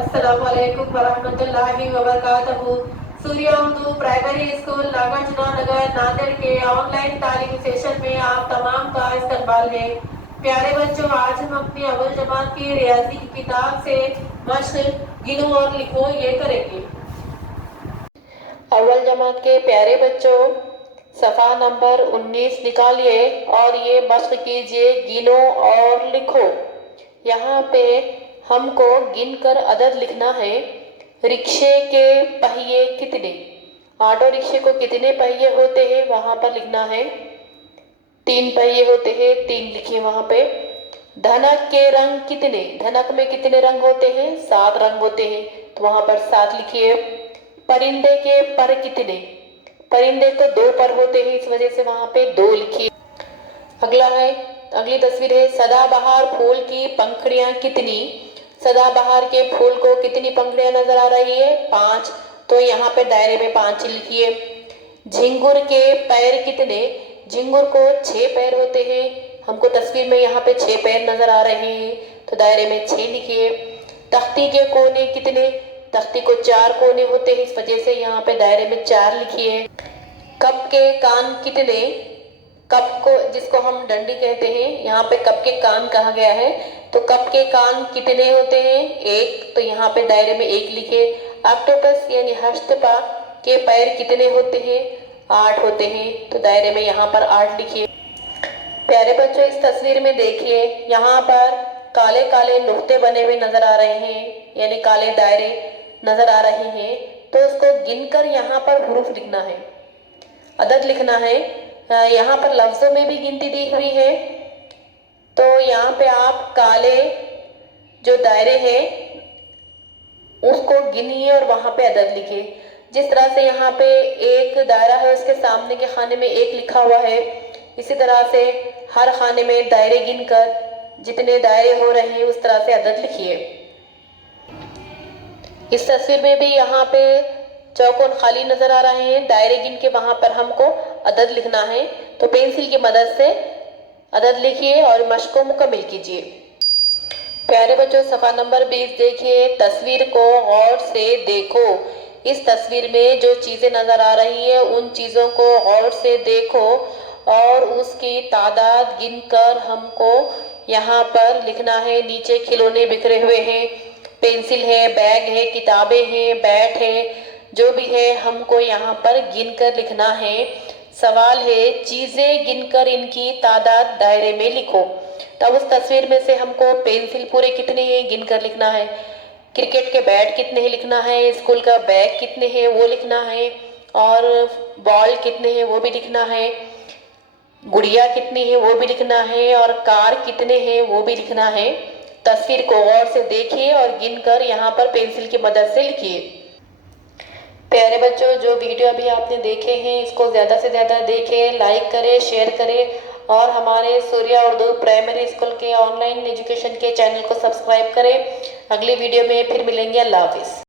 अस्सलामुअलैकुम वरहमतुल्लाहि वबरकातुहू। Surya Urdu primary school Nagarjuna नगर नांदेड़ के ऑनलाइन तालीम सेशन में आप तमाम का इस्तकबाल है। प्यारे बच्चों, आज हम अपनी अव्वल जमात की रियाजी की किताब से मश्क गिनो और लिखो ये करेंगे। अव्वल जमात के प्यारे बच्चों, सफ़ा नंबर 19 निकालिए और ये मश्क कीजिए, गिनो और लिखो। यहाँ पे हमको गिनकर अदद लिखना है। रिक्शे के पहिए कितने? ऑटो रिक्शे को कितने पहिए होते हैं वहाँ पर लिखना है। 3 पहिए होते हैं, 3 लिखिए वहाँ पे। धनक के रंग कितने? धनक में कितने रंग होते हैं? 7 रंग होते हैं, तो वहाँ पर 7 लिखिए। परिंदे के पर कितने? परिंदे को 2 पर होते हैं, इस वजह से वहाँ पे 2 लिखिए। अगली तस्वीर है सदाबहार फूल की पंखुड़ियाँ कितनी? सदाबहार के फूल को कितनी पंखुड़ियाँ नजर आ रही है? 5, तो यहाँ पे दायरे में 5 लिखिए। झिंगुर के पैर कितने? झिंगुर को 6 पैर होते हैं, हमको तस्वीर में यहाँ पे 6 पैर नजर आ रहे हैं, तो दायरे में 6 लिखिए। तख्ती के कोने कितने? तख्ती को 4 कोने होते हैं, इस वजह से यहाँ पे दायरे में 4 लिखिए। कप के कान कितने? कप को जिसको हम डंडी कहते हैं, यहाँ पे कप के कान कहा गया है, तो कप के कान कितने होते हैं? 1, तो यहाँ पे दायरे में 1 लिखे। ऑक्टोपस यानी हस्तपा के पैर कितने होते हैं? 8 होते हैं, तो दायरे में यहाँ पर 8 लिखिए। प्यारे बच्चों, इस तस्वीर में देखिए, यहाँ पर काले काले नुक्ते बने हुए नजर आ रहे हैं, यानी काले दायरे नजर आ रहे हैं, तो उसको गिनकर यहाँ पर हुरूफ लिखना है, अदद लिखना है। यहाँ पर लफ्जों में भी गिनती दी हुई है, तो यहाँ पे आप काले जो दायरे हैं उसको गिनिए और वहाँ पे अदद लिखिए। जिस तरह से यहाँ पे एक दायरा है, उसके सामने के खाने में 1 लिखा हुआ है, इसी तरह से हर खाने में दायरे गिनकर जितने दायरे हो रहे हैं उस तरह से अदद लिखिए। इस तस्वीर में भी यहाँ पे चौकोन खाली नजर आ रहे हैं, दायरे गिन के वहाँ पर हमको अदद लिखना है, तो पेंसिल की मदद से अदद लिखिए और मश्क को मुकम्मल कीजिए। प्यारे बच्चों, सफ़ा नंबर 20 देखिए, तस्वीर को गौर से देखो। इस तस्वीर में जो चीज़ें नज़र आ रही है उन चीज़ों को गौर से देखो और उसकी तादाद गिनकर हमको यहाँ पर लिखना है। नीचे खिलौने बिखरे हुए हैं, पेंसिल है, बैग है, किताबें हैं, बैट है, जो भी है हमको यहाँ पर गिनकर लिखना है। सवाल है, चीज़ें गिनकर इनकी तादाद दायरे में लिखो। तब उस तस्वीर में से हमको पेंसिल पूरे कितने हैं गिनकर लिखना है, क्रिकेट के बैट कितने हैं लिखना है, स्कूल का बैग कितने हैं वो लिखना है, और बॉल कितने हैं वो भी लिखना है, गुड़िया कितनी है वो भी लिखना है, और कार कितने हैं वो भी लिखना है। तस्वीर को गौर से देखिए और गिनकर यहाँ पर पेंसिल की मदद से लिखिए। प्यारे बच्चों, जो वीडियो अभी आपने देखे हैं इसको ज़्यादा से ज़्यादा देखें, लाइक करें, शेयर करें और हमारे सूर्या उर्दू प्राइमरी स्कूल के ऑनलाइन एजुकेशन के चैनल को सब्सक्राइब करें। अगली वीडियो में फिर मिलेंगे। अल्लाह हाफिज़।